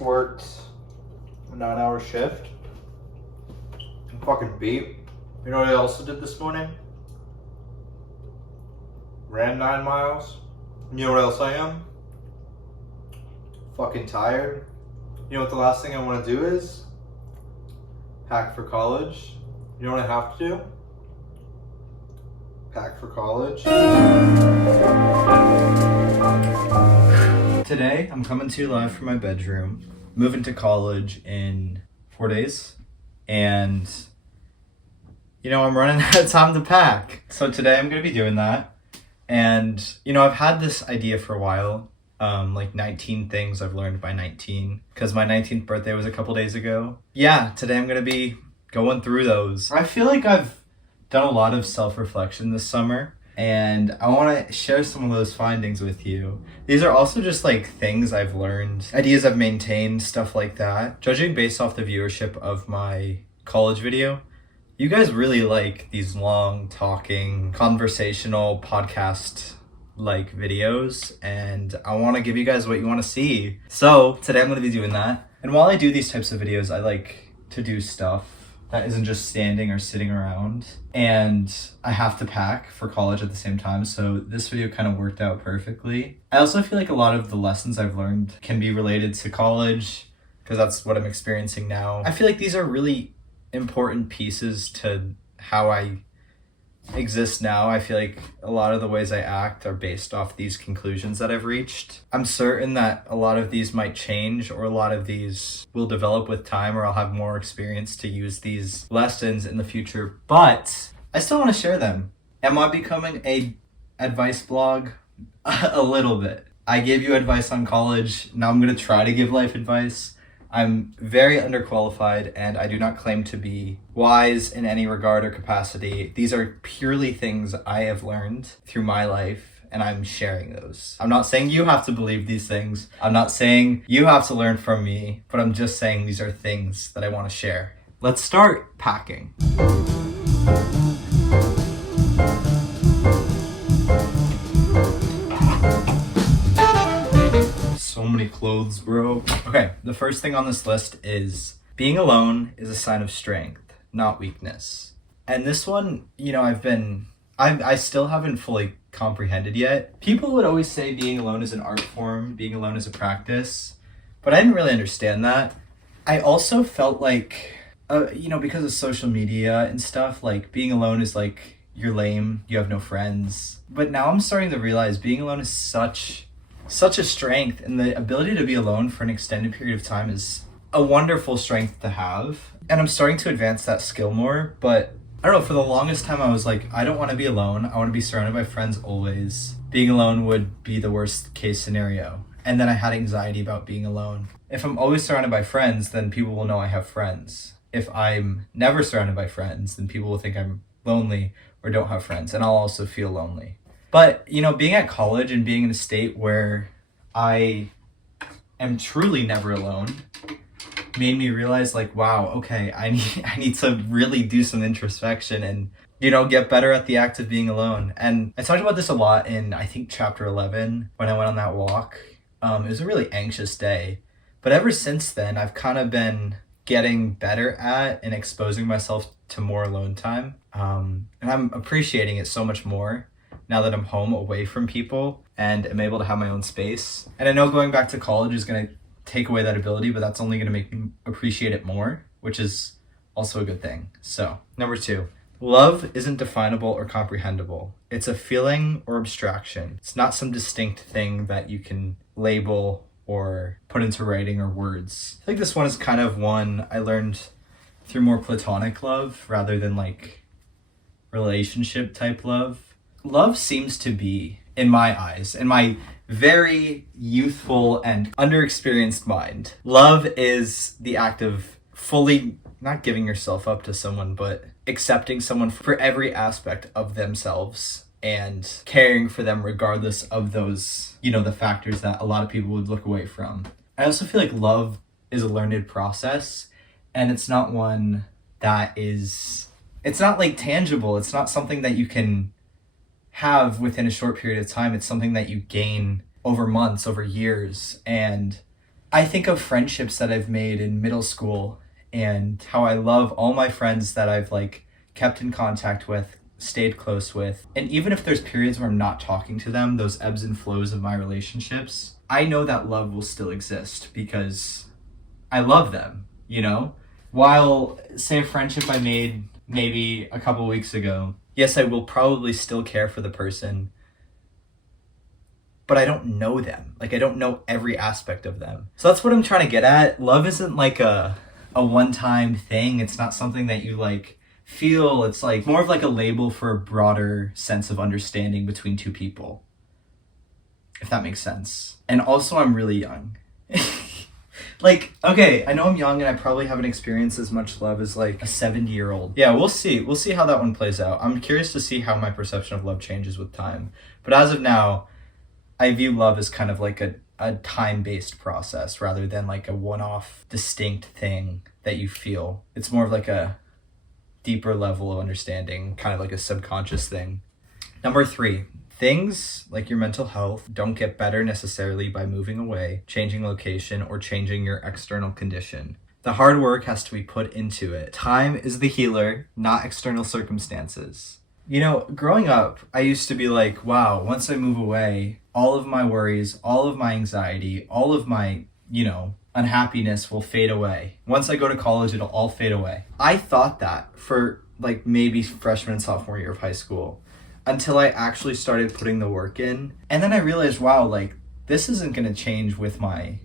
just worked a 9-hour shift. I'm fucking beat. You know what I also did this morning? Ran 9 miles. You know what else I am? Fucking tired. You know what the last thing I want to do is? Pack for college. You know what I have to do? Pack for college. Today, I'm coming to you live from my bedroom. Moving to college in 4 days. And, I'm running out of time to pack. So today I'm going to be doing that. And, I've had this idea for a while. 19 things I've learned by 19. Because my 19th birthday was a couple days ago. Yeah, today I'm going to be going through those. I feel like I've done a lot of self-reflection this summer. And I want to share some of those findings with you. These are also just things I've learned, ideas I've maintained, stuff like that. Judging based off the viewership of my college video, you guys really like these long talking, conversational podcast videos, and I want to give you guys what you want to see. So today I'm going to be doing that. And while I do these types of videos, I like to do stuff that isn't just standing or sitting around. And I have to pack for college at the same time, so this video kind of worked out perfectly. I also feel like a lot of the lessons I've learned can be related to college, because that's what I'm experiencing now. I feel like these are really important pieces to how I exist now. I feel like a lot of the ways I act are based off these conclusions that I've reached. I'm certain that a lot of these might change, or a lot of these will develop with time, or I'll have more experience to use these lessons in the future, but I still want to share them. Am I becoming a advice blog? A little bit. I gave you advice on college. Now I'm going to try to give life advice. I'm very underqualified, and I do not claim to be wise in any regard or capacity. These are purely things I have learned through my life, and I'm sharing those. I'm not saying you have to believe these things. I'm not saying you have to learn from me, but I'm just saying these are things that I want to share. Let's start packing. So many clothes, bro. Okay, the first thing on this list is being alone is a sign of strength, not weakness. And this one, I still haven't fully comprehended yet. People would always say being alone is an art form, being alone is a practice, but I didn't really understand that. I also felt like, because of social media and stuff, being alone is you're lame, you have no friends. But now I'm starting to realize being alone is such a strength, and the ability to be alone for an extended period of time is a wonderful strength to have. And I'm starting to advance that skill more, but I don't know, for the longest time I was I don't want to be alone. I want to be surrounded by friends always. Being alone would be the worst case scenario. And then I had anxiety about being alone. If I'm always surrounded by friends, then people will know I have friends. If I'm never surrounded by friends, then people will think I'm lonely or don't have friends, and I'll also feel lonely. But, being at college and being in a state where I am truly never alone made me realize wow, okay, I need to really do some introspection and, get better at the act of being alone. And I talked about this a lot in, I think, chapter 11 when I went on that walk. It was a really anxious day. But ever since then, I've kind of been getting better at and exposing myself to more alone time. And I'm appreciating it so much more now that I'm home away from people and am able to have my own space. And I know going back to college is going to take away that ability, but that's only going to make me appreciate it more, which is also a good thing. So, number 2, love isn't definable or comprehensible. It's a feeling or abstraction. It's not some distinct thing that you can label or put into writing or words. I think this one is kind of one I learned through more platonic love rather than relationship type love. Love seems to be, in my eyes, in my very youthful and underexperienced mind, love is the act of fully not giving yourself up to someone, but accepting someone for every aspect of themselves and caring for them regardless of those, the factors that a lot of people would look away from. I also feel like love is a learned process, and it's not one that is, it's not tangible. It's not something that you can have within a short period of time. It's something that you gain over months, over years. And I think of friendships that I've made in middle school and how I love all my friends that I've like kept in contact with, stayed close with. And even if there's periods where I'm not talking to them, those ebbs and flows of my relationships, I know that love will still exist because I love them, you know? While, say, a friendship I made maybe a couple weeks ago, yes, I will probably still care for the person, but I don't know them. Like, I don't know every aspect of them. So that's what I'm trying to get at. Love isn't like a one-time thing. It's not something that you like feel. It's like more of like a label for a broader sense of understanding between two people, if that makes sense. And also, I'm really young. Like, okay, I know I'm young and I probably haven't experienced as much love as like a 70-year-old. Yeah, we'll see. We'll see how that one plays out. I'm curious to see how my perception of love changes with time. But as of now, I view love as kind of like a time-based process rather than like a one-off distinct thing that you feel. It's more of like a deeper level of understanding, kind of like a subconscious thing. Number 3. Things like your mental health don't get better necessarily by moving away, changing location, or changing your external condition. The hard work has to be put into it. Time is the healer, not external circumstances. You know, growing up, I used to be like, wow, once I move away, all of my worries, all of my anxiety, all of my, unhappiness will fade away. Once I go to college, it'll all fade away. I thought that for like maybe freshman and sophomore year of high school, until I actually started putting the work in. And then I realized, wow, like this isn't going to change with my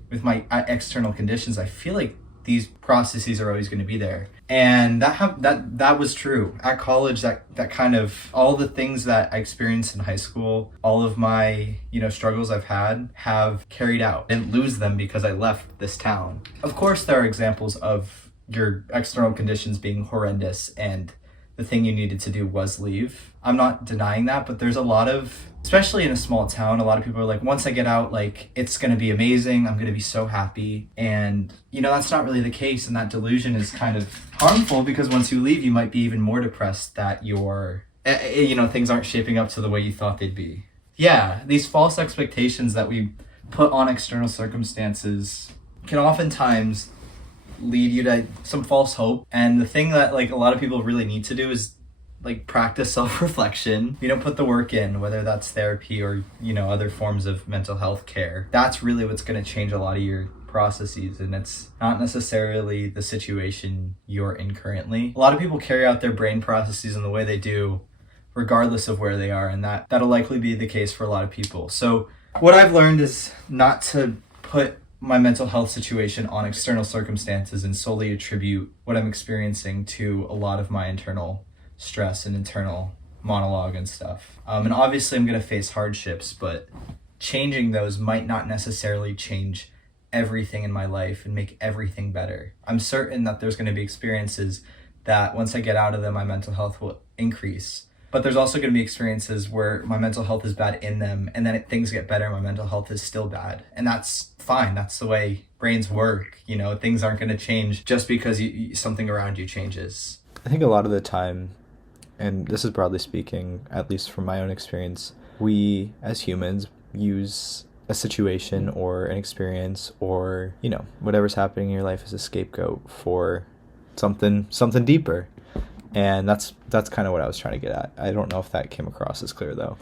external conditions. I feel like these processes are always going to be there. And that was true. At college, that kind of all the things that I experienced in high school, all of my, struggles I've had have carried out. I didn't lose them because I left this town. Of course, there are examples of your external conditions being horrendous and the thing you needed to do was leave. I'm not denying that, but there's a lot of, especially in a small town, a lot of people are like, once I get out, like, it's going to be amazing. I'm going to be so happy. And, that's not really the case. And that delusion is kind of harmful because once you leave, you might be even more depressed that things aren't shaping up to the way you thought they'd be. Yeah, these false expectations that we put on external circumstances can oftentimes lead you to some false hope. And the thing that like a lot of people really need to do is like practice self-reflection, put the work in, whether that's therapy or, other forms of mental health care. That's really what's going to change a lot of your processes. And it's not necessarily the situation you're in currently. A lot of people carry out their brain processes in the way they do, regardless of where they are. And that'll likely be the case for a lot of people. So what I've learned is not to put my mental health situation on external circumstances and solely attribute what I'm experiencing to a lot of my internal stress and internal monologue and stuff. And obviously I'm going to face hardships, but changing those might not necessarily change everything in my life and make everything better. I'm certain that there's going to be experiences that once I get out of them, my mental health will increase. But there's also going to be experiences where my mental health is bad in them, and then things get better and my mental health is still bad. And that's fine. That's the way brains work. Things aren't going to change just because something around you changes. I think a lot of the time, and this is broadly speaking, at least from my own experience, we as humans use a situation or an experience or, whatever's happening in your life as a scapegoat for something deeper. And that's kind of what I was trying to get at. I don't know if that came across as clear, though.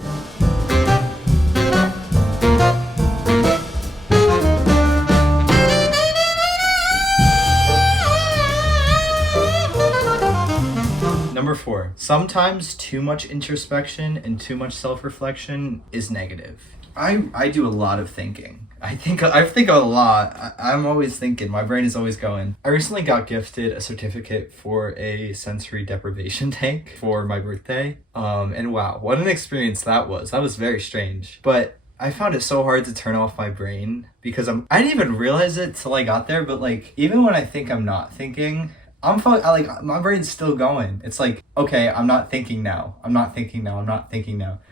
Number 4, sometimes too much introspection and too much self-reflection is negative. I do a lot of thinking. I think a lot. I'm always thinking. My brain is always going. I recently got gifted a certificate for a sensory deprivation tank for my birthday. And wow, what an experience that was. That was very strange. But I found it so hard to turn off my brain because I didn't even realize it till I got there. But like, even when I think I'm not thinking, my brain's still going. It's like, okay, I'm not thinking now. I'm not thinking now.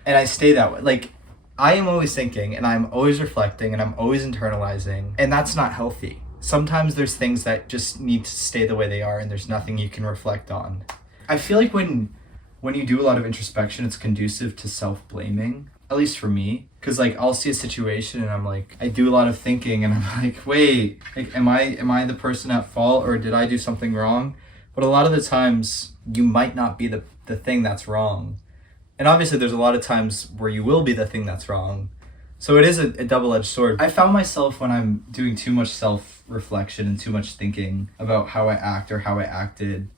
And I stay that way. Like, I am always thinking and I'm always reflecting and I'm always internalizing, and that's not healthy. Sometimes there's things that just need to stay the way they are and there's nothing you can reflect on. I feel like when you do a lot of introspection, it's conducive to self-blaming, at least for me. Because like I'll see a situation and I'm like, I do a lot of thinking and I'm like, wait, like, am I the person at fault or did I do something wrong? But a lot of the times you might not be the thing that's wrong. And obviously there's a lot of times where you will be the thing that's wrong. So it is a double-edged sword. I found myself when I'm doing too much self-reflection and too much thinking about how I act or how I acted,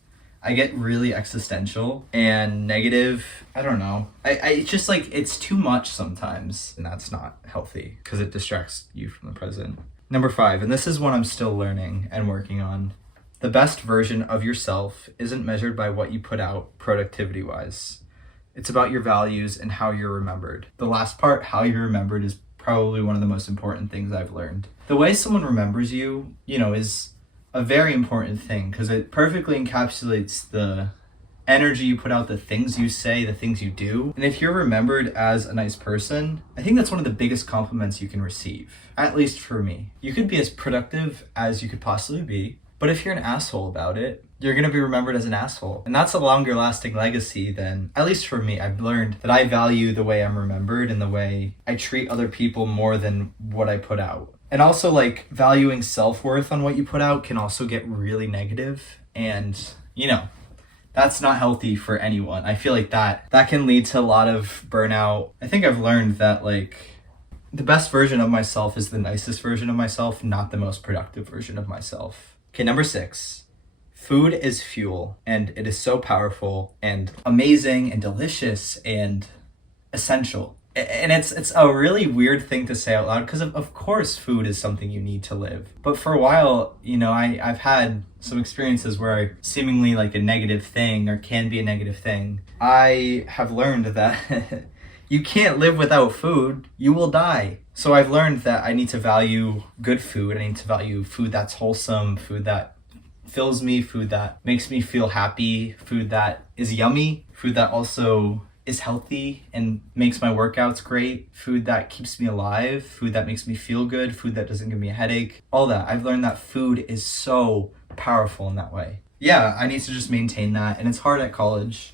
I get really existential and negative. I don't know. It's just like, it's too much sometimes, and that's not healthy because it distracts you from the present. Number 5, and this is one I'm still learning and working on. The best version of yourself isn't measured by what you put out productivity-wise. It's about your values and how you're remembered. The last part, how you're remembered, is probably one of the most important things I've learned. The way someone remembers you, is a very important thing because it perfectly encapsulates the energy you put out, the things you say, the things you do. And if you're remembered as a nice person, I think that's one of the biggest compliments you can receive, at least for me. You could be as productive as you could possibly be, but if you're an asshole about it, you're going to be remembered as an asshole. And that's a longer lasting legacy than, at least for me, I've learned that I value the way I'm remembered and the way I treat other people more than what I put out. And also like valuing self-worth on what you put out can also get really negative. And, that's not healthy for anyone. I feel like that can lead to a lot of burnout. I think I've learned that like the best version of myself is the nicest version of myself, not the most productive version of myself. Okay, number 6. Food is fuel, and it is so powerful and amazing and delicious and essential. And it's a really weird thing to say out loud because of course food is something you need to live. But for a while, I've had some experiences where seemingly like a negative thing or can be a negative thing. I have learned that you can't live without food. You will die. So I've learned that I need to value good food. I need to value food that's wholesome, food that fills me, food that makes me feel happy, food that is yummy, food that also is healthy and makes my workouts great, food that keeps me alive, food that makes me feel good, food that doesn't give me a headache, all that. I've learned that food is so powerful in that way. Yeah, I need to just maintain that, and it's hard at college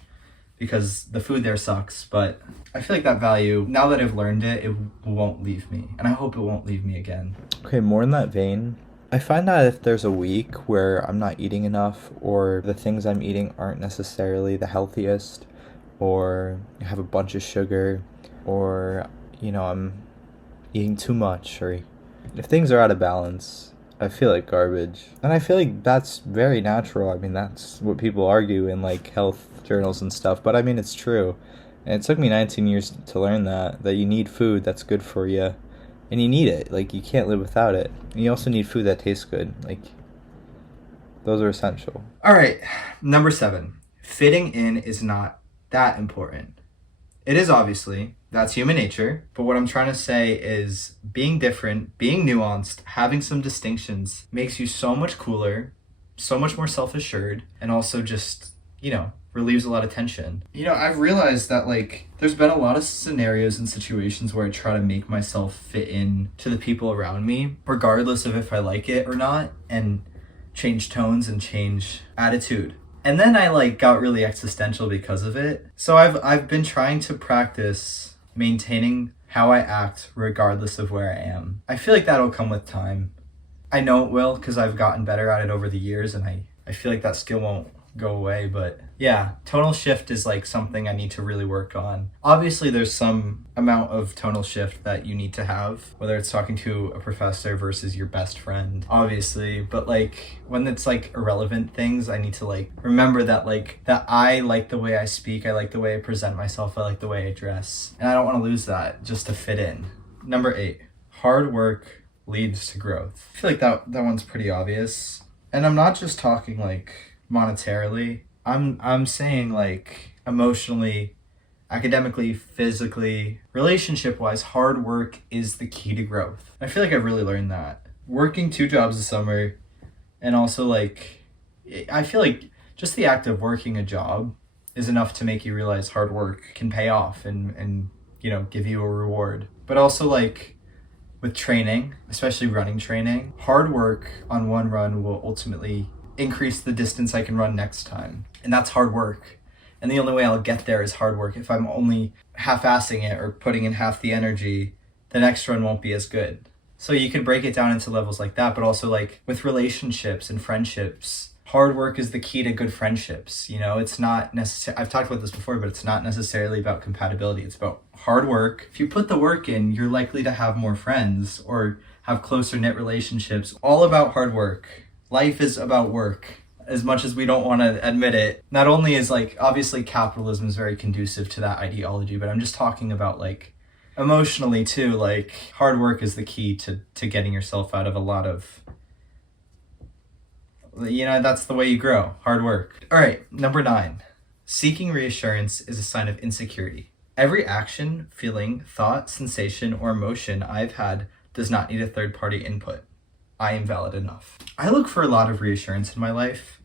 because the food there sucks, but I feel like that value, now that I've learned it, it won't leave me, and I hope it won't leave me again. Okay, more in that vein, I find that if there's a week where I'm not eating enough or the things I'm eating aren't necessarily the healthiest or I have a bunch of sugar or, I'm eating too much or if things are out of balance, I feel like garbage. And I feel like that's very natural. I mean, that's what people argue in like health journals and stuff, but I mean, it's true. And it took me 19 years to learn that you need food that's good for you. And you need it. Like, you can't live without it. And you also need food that tastes good. Like, those are essential. All right, number 7. Fitting in is not that important. It is obviously. That's human nature. But what I'm trying to say is being different, being nuanced, having some distinctions makes you so much cooler, so much more self-assured, and also just, relieves a lot of tension. I've realized that like there's been a lot of scenarios and situations where I try to make myself fit in to the people around me, regardless of if I like it or not, and change tones and change attitude. And then I like got really existential because of it. So I've been trying to practice maintaining how I act regardless of where I am. I feel like that'll come with time. I know it will because I've gotten better at it over the years, and I feel like that skill won't go away. But yeah, tonal shift is like something I need to really work on. Obviously there's some amount of tonal shift that you need to have, whether it's talking to a professor versus your best friend, obviously, but like when it's like irrelevant things, I need to like remember that I like the way I speak, I like the way I present myself, I like the way I dress, and I don't want to lose that just to fit in. Number 8, hard work leads to growth. I feel like that one's pretty obvious, and I'm not just talking like monetarily. I'm saying like emotionally, academically, physically, relationship-wise, hard work is the key to growth. I feel like I've really learned that. Working 2 jobs this summer, and also like, I feel like just the act of working a job is enough to make you realize hard work can pay off and give you a reward. But also like with training, especially running training, hard work on one run will ultimately increase the distance I can run next time. And that's hard work. And the only way I'll get there is hard work. If I'm only half-assing it or putting in half the energy, the next run won't be as good. So you could break it down into levels like that, but also like with relationships and friendships, hard work is the key to good friendships. You know, it's not necessary. I've talked about this before, but it's not necessarily about compatibility. It's about hard work. If you put the work in, you're likely to have more friends or have closer knit relationships. All about hard work. Life is about work, as much as we don't want to admit it. Not only is like, obviously capitalism is very conducive to that ideology, but I'm just talking about like emotionally too. Like hard work is the key to getting yourself out of a lot of, you know, that's the way you grow. Hard work. All right, number 9. Seeking reassurance is a sign of insecurity. Every action, feeling, thought, sensation, or emotion I've had does not need a third-party input. I am valid enough. I look for a lot of reassurance in my life.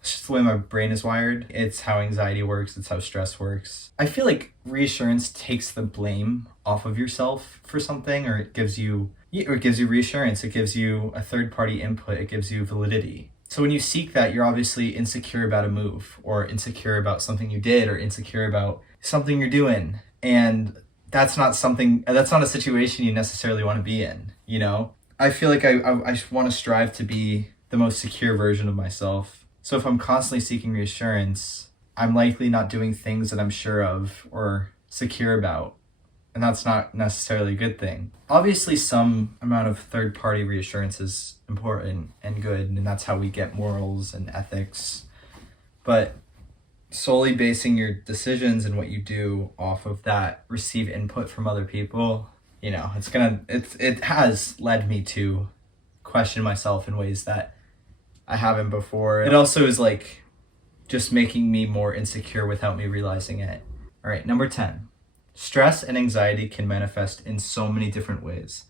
It's just the way my brain is wired. It's how anxiety works. It's how stress works. I feel like reassurance takes the blame off of yourself for something, or it gives you reassurance. It gives you a third-party input. It gives you validity. So when you seek that, you're obviously insecure about a move, or insecure about something you did, or insecure about something you're doing. And that's not a situation you necessarily want to be in, you know? I feel like I want to strive to be the most secure version of myself. So if I'm constantly seeking reassurance, I'm likely not doing things that I'm sure of or secure about. And that's not necessarily a good thing. Obviously, some amount of third-party reassurance is important and good, and that's how we get morals and ethics. But solely basing your decisions and what you do off of that receive input from other people, you know, it has led me to question myself in ways that I haven't before. It also is like just making me more insecure without me realizing it. All right, number 10. Stress and anxiety can manifest in so many different ways,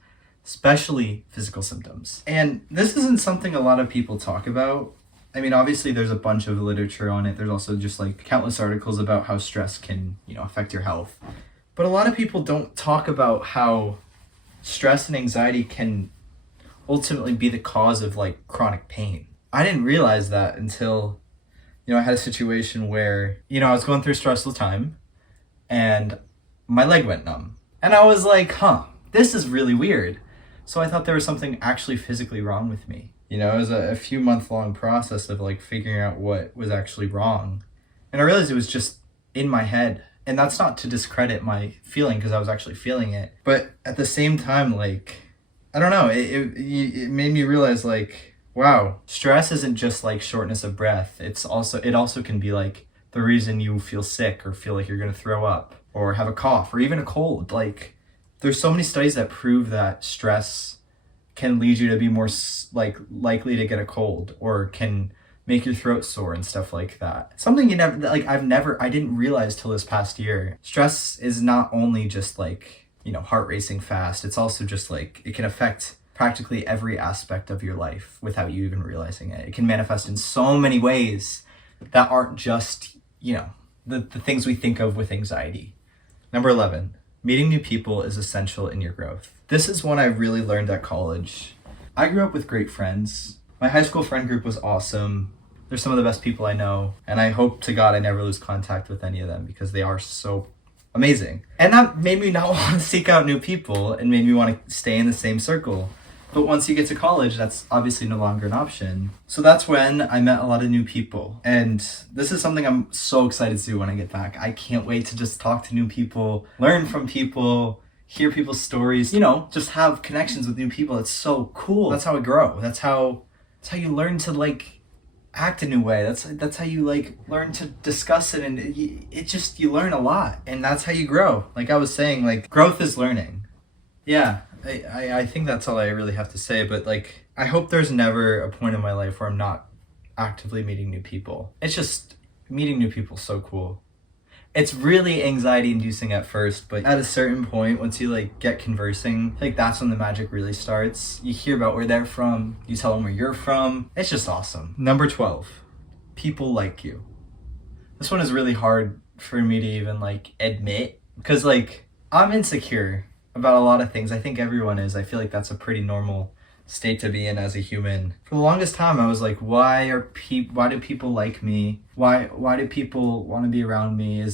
especially physical symptoms. And this isn't something a lot of people talk about. I mean, obviously there's a bunch of literature on it. There's also just like countless articles about how stress can, you know, affect your health. But a lot of people don't talk about how stress and anxiety can ultimately be the cause of like chronic pain. I didn't realize that until, you know, I had a situation where, you know, I was going through a stressful time and my leg went numb. And I was like, this is really weird. So I thought there was something actually physically wrong with me. You know, it was a few month long process of like figuring out what was actually wrong. And I realized it was just in my head. And that's not to discredit my feeling, because I was actually feeling it. But at the same time, like, I don't know, it made me realize like, wow, stress isn't just like shortness of breath. It also can be like the reason you feel sick or feel like you're going to throw up or have a cough or even a cold. Like, there's so many studies that prove that stress can lead you to be more like likely to get a cold, or can make your throat sore and stuff like that. Something I didn't realize till this past year. Stress is not only just like, you know, heart racing fast. It's also just like, it can affect practically every aspect of your life without you even realizing it. It can manifest in so many ways that aren't just, you know, the things we think of with anxiety. Number 11, meeting new people is essential in your growth. This is one I really learned at college. I grew up with great friends. My high school friend group was awesome. They're some of the best people I know, and I hope to God I never lose contact with any of them because they are so amazing. And that made me not want to seek out new people and made me want to stay in the same circle. But once you get to college, that's obviously no longer an option. So that's when I met a lot of new people. And this is something I'm so excited to do when I get back. I can't wait to just talk to new people, learn from people, hear people's stories, you know, just have connections with new people. It's so cool. That's how I grow. That's how you learn to like act a new way. That's how you like learn to discuss it, and you learn a lot, and that's how you grow. Like I was saying, like growth is learning. Yeah. I think that's all I really have to say, but like I hope there's never a point in my life where I'm not actively meeting new people. It's just meeting new people is so cool. It's really anxiety inducing at first, but at a certain point, once you like get conversing, like that's when the magic really starts. You hear about where they're from, you tell them where you're from. It's just awesome. Number 12, people like you. This one is really hard for me to even like admit, because like I'm insecure about a lot of things. I think everyone is. I feel like that's a pretty normal state to be in as a human. For the longest time, I was like, why do people like me? Why do people want to be around me?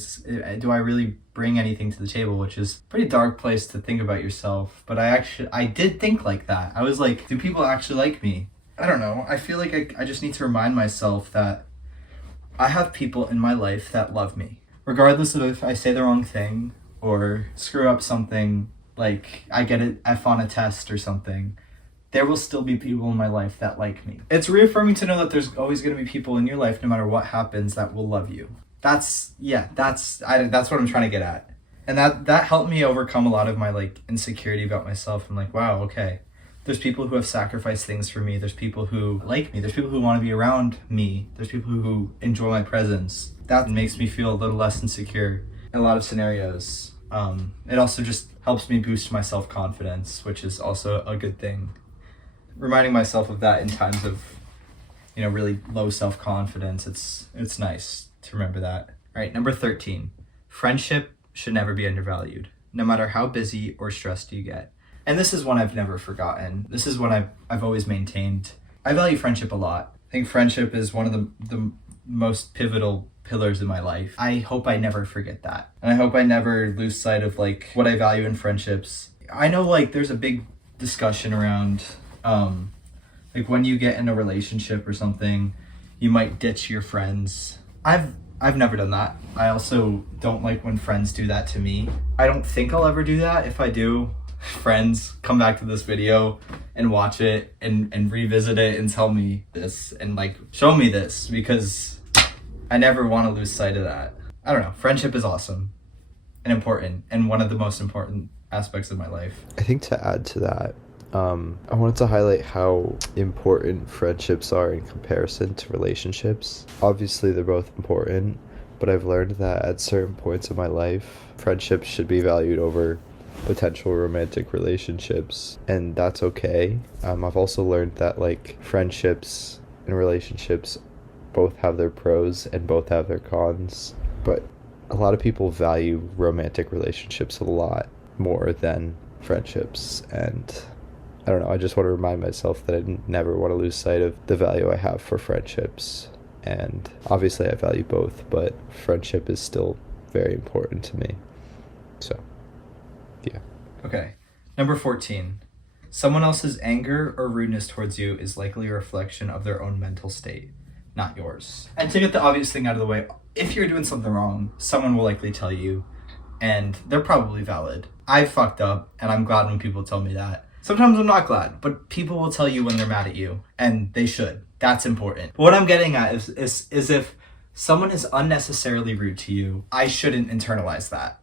Do I really bring anything to the table? Which is a pretty dark place to think about yourself. But I did think like that. I was like, do people actually like me? I don't know. I feel like I just need to remind myself that I have people in my life that love me. Regardless of if I say the wrong thing or screw up something, like I get an F on a test or something, there will still be people in my life that like me. It's reaffirming to know that there's always going to be people in your life, no matter what happens, that will love you. That's what I'm trying to get at. And that helped me overcome a lot of my like insecurity about myself. I'm like, wow, okay. There's people who have sacrificed things for me. There's people who like me. There's people who want to be around me. There's people who enjoy my presence. That makes me feel a little less insecure in a lot of scenarios. It also just helps me boost my self-confidence, which is also a good thing. Reminding myself of that in times of, really low self-confidence, it's nice to remember that. All right, number 13. Friendship should never be undervalued, no matter how busy or stressed you get. And this is one I've never forgotten. This is one I've always maintained. I value friendship a lot. I think friendship is one of the most pivotal pillars in my life. I hope I never forget that. And I hope I never lose sight of like what I value in friendships. I know like there's a big discussion around like when you get in a relationship or something, you might ditch your friends. I've never done that. I also don't like when friends do that to me. I don't think I'll ever do that. If I do, friends, come back to this video and watch it and revisit it and tell me this and like show me this, because I never want to lose sight of that. I don't know. Friendship is awesome and important and one of the most important aspects of my life. I think to add to that, I wanted to highlight how important friendships are in comparison to relationships. Obviously, they're both important, but I've learned that at certain points in my life, friendships should be valued over potential romantic relationships, and that's okay. I've also learned that like friendships and relationships both have their pros and both have their cons, but a lot of people value romantic relationships a lot more than friendships, and I don't know, I just want to remind myself that I never want to lose sight of the value I have for friendships. And obviously I value both, but friendship is still very important to me. So, yeah. Okay. Number 14. Someone else's anger or rudeness towards you is likely a reflection of their own mental state, not yours. And to get the obvious thing out of the way, if you're doing something wrong, someone will likely tell you, and they're probably valid. I fucked up, and I'm glad when people tell me that. Sometimes I'm not glad, but people will tell you when they're mad at you, and they should. That's important. But what I'm getting at is if someone is unnecessarily rude to you, I shouldn't internalize that.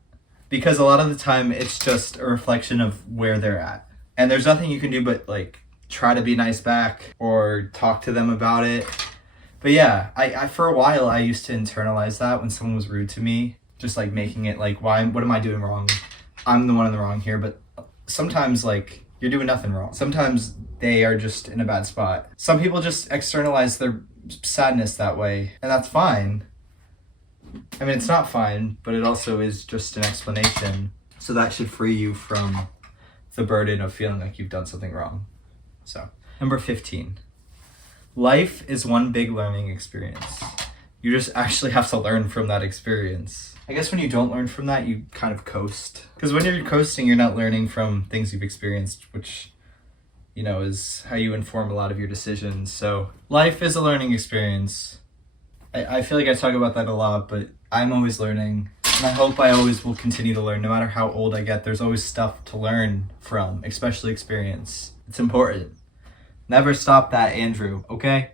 Because a lot of the time, it's just a reflection of where they're at. And there's nothing you can do but, like, try to be nice back or talk to them about it. But yeah, I for a while, I used to internalize that when someone was rude to me. Just, like, making it, like, what am I doing wrong? I'm the one in the wrong here. But sometimes, like, you're doing nothing wrong. Sometimes they are just in a bad spot. Some people just externalize their sadness that way, and that's fine. I mean, it's not fine, but it also is just an explanation. So that should free you from the burden of feeling like you've done something wrong. So, number 15. Life is one big learning experience. You just actually have to learn from that experience. I guess when you don't learn from that, you kind of coast. Because when you're coasting, you're not learning from things you've experienced, which, is how you inform a lot of your decisions. So life is a learning experience. I feel like I talk about that a lot, but I'm always learning. And I hope I always will continue to learn. No matter how old I get, there's always stuff to learn from, especially experience. It's important. Never stop that, Andrew, okay?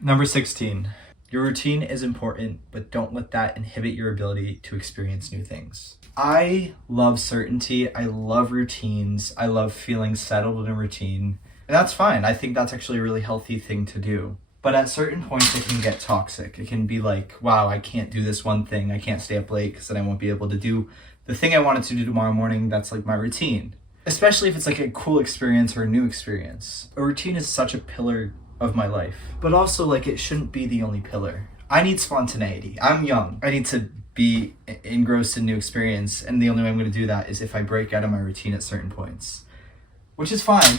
Number 16. Your routine is important, but don't let that inhibit your ability to experience new things. I love certainty. I love routines. I love feeling settled in a routine. And that's fine. I think that's actually a really healthy thing to do. But at certain points, it can get toxic. It can be like, wow, I can't do this one thing. I can't stay up late because then I won't be able to do the thing I wanted to do tomorrow morning. That's like my routine. Especially if it's like a cool experience or a new experience. A routine is such a pillar of my life. But also, like, it shouldn't be the only pillar. I need spontaneity. I'm young. I need to be engrossed in new experience. And the only way I'm going to do that is if I break out of my routine at certain points. Which is fine.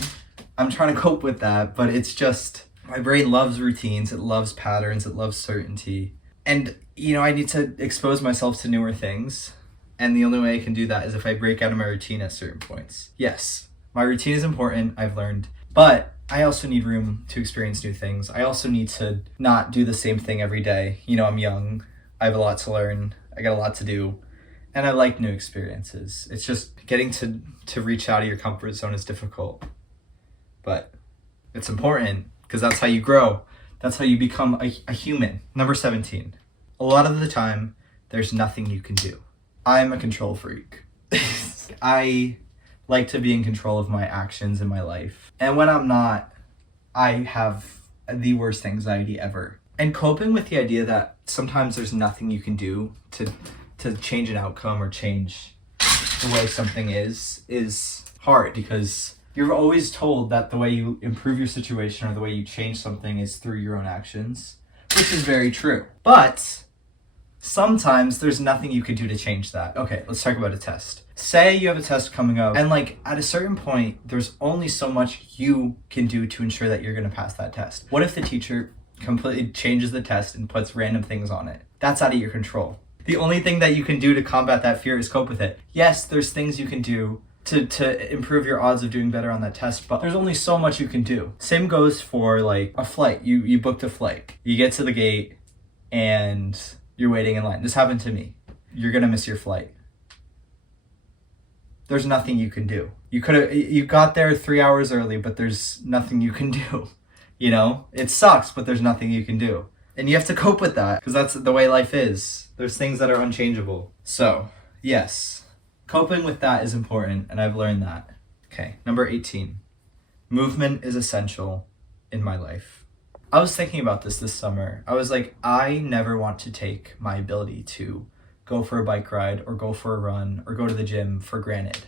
I'm trying to cope with that, but it's just, my brain loves routines, it loves patterns, it loves certainty. And, I need to expose myself to newer things. And the only way I can do that is if I break out of my routine at certain points. Yes, my routine is important, I've learned, but I also need room to experience new things. I also need to not do the same thing every day. I'm young, I have a lot to learn, I got a lot to do, and I like new experiences. It's just getting to reach out of your comfort zone is difficult, but it's important because that's how you grow. That's how you become a human. Number 17, a lot of the time, there's nothing you can do. I'm a control freak. I like to be in control of my actions in my life. And when I'm not, I have the worst anxiety ever. And coping with the idea that sometimes there's nothing you can do to change an outcome or change the way something is hard, because you're always told that the way you improve your situation or the way you change something is through your own actions, which is very true. But sometimes there's nothing you could do to change that. Okay, let's talk about a test. Say you have a test coming up, and at a certain point, there's only so much you can do to ensure that you're gonna pass that test. What if the teacher completely changes the test and puts random things on it? That's out of your control. The only thing that you can do to combat that fear is cope with it. Yes, there's things you can do to improve your odds of doing better on that test, but there's only so much you can do. Same goes for a flight. You booked a flight. You get to the gate and you're waiting in line. This happened to me. You're gonna miss your flight. There's nothing you can do. You got there 3 hours early, but there's nothing you can do. It sucks, but there's nothing you can do. And you have to cope with that because that's the way life is. There's things that are unchangeable. So, yes, coping with that is important, and I've learned that. Okay, number 18. Movement is essential in my life. I was thinking about this summer. I was like, I never want to take my ability to go for a bike ride or go for a run or go to the gym for granted.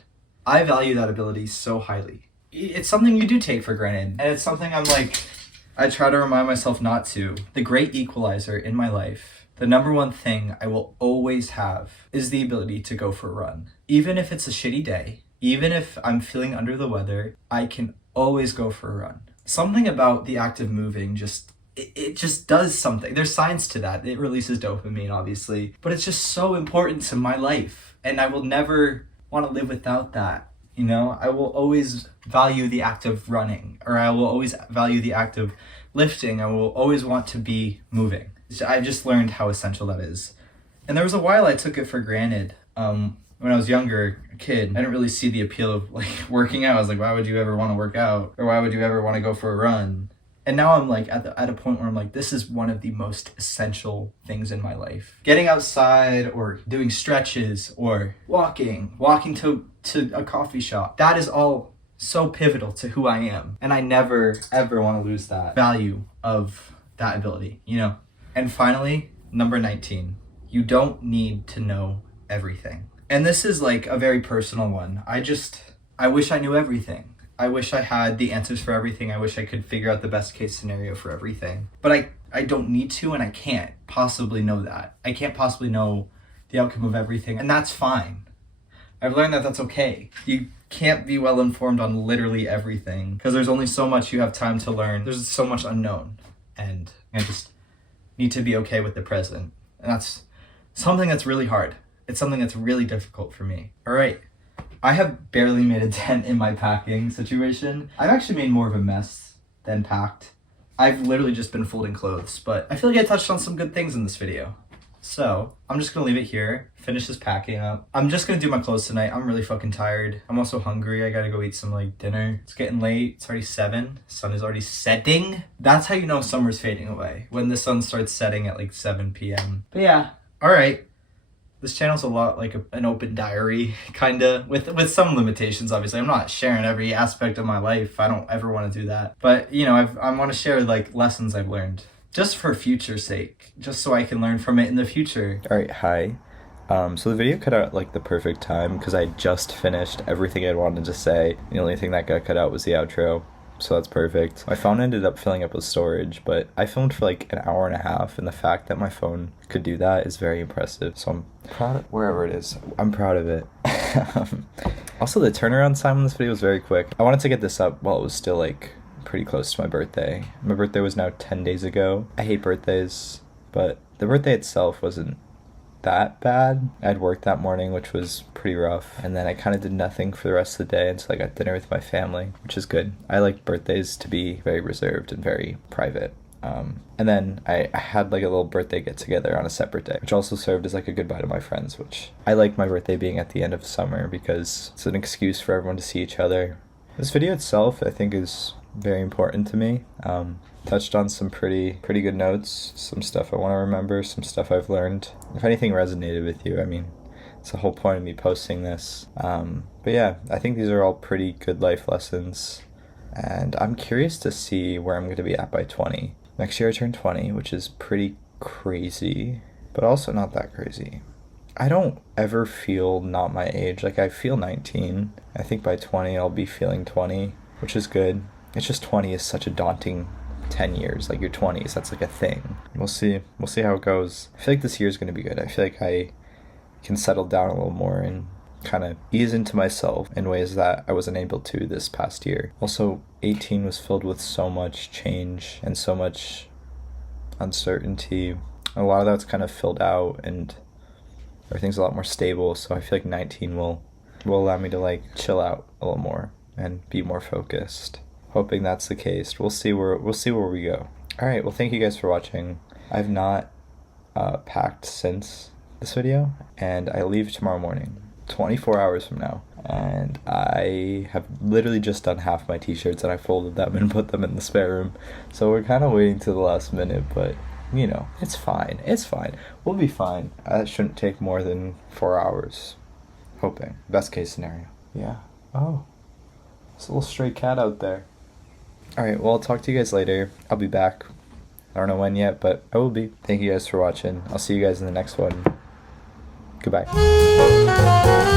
I value that ability so highly. It's something you do take for granted, and it's something I try to remind myself not to. The great equalizer in my life, the number one thing I will always have is the ability to go for a run. Even if it's a shitty day, even if I'm feeling under the weather, I can always go for a run. Something about the act of moving it just does something. There's science to that. It releases dopamine, obviously, but it's just so important to my life, and I will never want to live without that. I will always value the act of running, or I will always value the act of lifting. I will always want to be moving. I've just learned how essential that is. And there was a while I took it for granted. When I was younger, a kid, I didn't really see the appeal of working out. I was like, why would you ever want to work out? Or why would you ever want to go for a run? And now I'm at a point where I'm this is one of the most essential things in my life. Getting outside or doing stretches or walking to a coffee shop. That is all so pivotal to who I am. And I never, ever want to lose that value of that ability, And finally, number 19, you don't need to know everything. And this is a very personal one. I wish I knew everything. I wish I had the answers for everything. I wish I could figure out the best case scenario for everything. But I don't need to, and I can't possibly know that. I can't possibly know the outcome of everything, and that's fine. I've learned that that's okay. You can't be well informed on literally everything because there's only so much you have time to learn. There's so much unknown, and I just need to be okay with the present. And that's something that's really hard. It's something that's really difficult for me. All right. I have barely made a dent in my packing situation. I've actually made more of a mess than packed. I've literally just been folding clothes, but I feel like I touched on some good things in this video. So I'm just gonna leave it here, finish this packing up. I'm just gonna do my clothes tonight. I'm really fucking tired. I'm also hungry. I gotta go eat some dinner. It's getting late. It's already 7. Sun is already setting. That's how you know summer's fading away, when the sun starts setting at 7 p.m. But yeah, all right. This channel's a lot like an open diary, kinda, with some limitations, obviously. I'm not sharing every aspect of my life. I don't ever want to do that. But, I want to share, lessons I've learned. Just for future sake. Just so I can learn from it in the future. Alright, hi. So the video cut out the perfect time because I just finished everything I wanted to say. The only thing that got cut out was the outro. so that's perfect. My phone ended up filling up with storage, but I filmed for like an hour and a half, and the fact that my phone could do that is very impressive. So I'm proud of wherever it is. I'm proud of it. Also, the turnaround time on this video was very quick. I wanted to get this up while it was still like pretty close to my birthday. My birthday was now 10 days ago. I hate birthdays, but the birthday itself wasn't that bad. I'd worked that morning, which was pretty rough, and then I kind of did nothing for the rest of the day until I got dinner with my family, which is good. I like birthdays to be very reserved and very private. And then I had like a little birthday get together on a separate day, which also served as like a goodbye to my friends, which I like my birthday being at the end of summer because it's an excuse for everyone to see each other. This video itself, I think, is very important to me. Touched on some pretty good notes, some stuff I want to remember, some stuff I've learned. If anything resonated with you, I mean, it's the whole point of me posting this. But yeah, I think these are all pretty good life lessons, and I'm curious to see where I'm going to be at by 20. Next year I turn 20, which is pretty crazy, but also not that crazy. I don't ever feel not my age. Like, I feel 19. I think by 20 I'll be feeling 20, which is good. It's just 20 is such a daunting 10 years. Like, your 20s, that's like a thing. We'll see how it goes. I feel like this year is going to be good. I feel like I can settle down a little more and kind of ease into myself in ways that I wasn't able to this past year. Also, 18 was filled with so much change and so much uncertainty. A lot of that's kind of filled out and everything's a lot more stable, so I feel like 19 will allow me to like chill out a little more and be more focused. Hoping that's the case. We'll see where we go. All right, well, thank you guys for watching. I've not packed since this video, and I leave tomorrow morning, 24 hours from now, and I have literally just done half my t-shirts and I folded them and put them in the spare room, so we're kind of waiting to the last minute, but you know, it's fine. We'll be fine. That shouldn't take more than 4 hours. Hoping. Best case scenario. Yeah. Oh, there's a little stray cat out there. Alright, well, I'll talk to you guys later. I'll be back. I don't know when yet, but I will be. Thank you guys for watching. I'll see you guys in the next one. Goodbye.